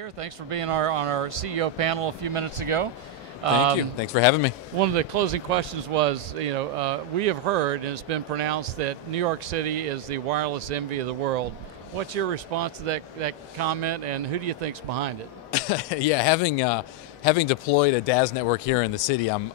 here. Thanks for being on our CEO panel a few minutes ago. Thank you. Thanks for having me. One of the closing questions was, we have heard, and it's been pronounced, that New York City is the wireless envy of the world. What's your response to that comment, and who do you think's behind it? Yeah, having deployed a DAS network here in the city, I'm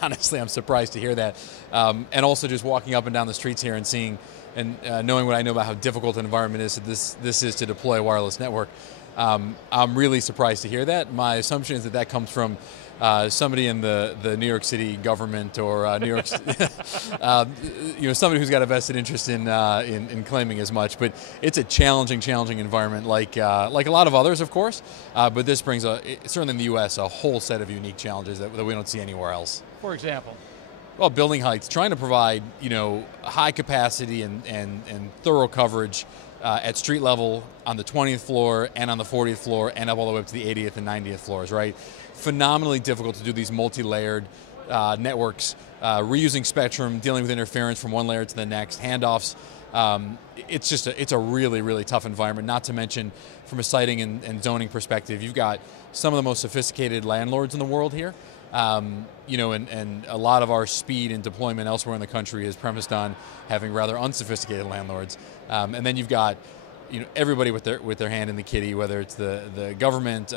honestly surprised to hear that, and also just walking up and down the streets here and seeing and knowing what I know about how difficult an environment is this is to deploy a wireless network. I'm really surprised to hear that. My assumption is that comes from somebody in the New York City government or New York, somebody who's got a vested interest in claiming as much. But it's a challenging environment, like a lot of others, of course. But this brings certainly in the U.S. a whole set of unique challenges that we don't see anywhere else. For example. Well, building heights, trying to provide high capacity and thorough coverage at street level on the 20th floor and on the 40th floor and up all the way up to the 80th and 90th floors, right? Phenomenally difficult to do these multi-layered networks, reusing spectrum, dealing with interference from one layer to the next, handoffs. It's a really tough environment, not to mention from a siting and zoning perspective. You've got some of the most sophisticated landlords in the world here. And a lot of our speed and deployment elsewhere in the country is premised on having rather unsophisticated landlords. And then you've got everybody with their hand in the kitty, whether it's the government,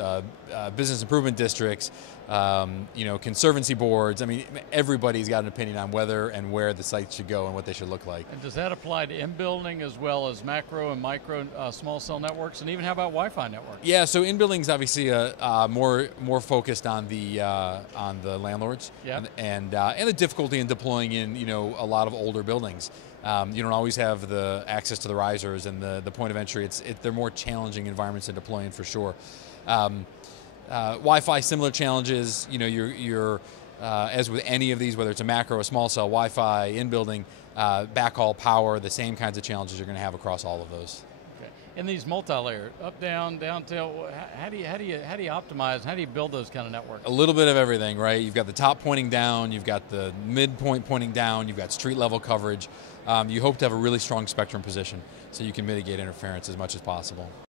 business improvement districts, conservancy boards. I mean, everybody's got an opinion on whether and where the sites should go and what they should look like. And does that apply to in-building as well as macro and micro small cell networks, and even how about Wi-Fi networks? Yeah, so in-building is obviously more focused on the landlords, yep. and the difficulty in deploying in a lot of older buildings. You don't always have the access to the risers and the point of entry. They're more challenging environments to deploy in for sure. Wi-Fi, similar challenges. You're as with any of these, whether it's a macro or small cell, Wi-Fi, in-building, backhaul, power, the same kinds of challenges you're going to have across all of those. Okay. In these multi-layer, up, down, tail, how do you optimize? How do you build those kind of networks? A little bit of everything, right? You've got the top pointing down, you've got the midpoint pointing down, you've got street level coverage. You hope to have a really strong spectrum position so you can mitigate interference as much as possible.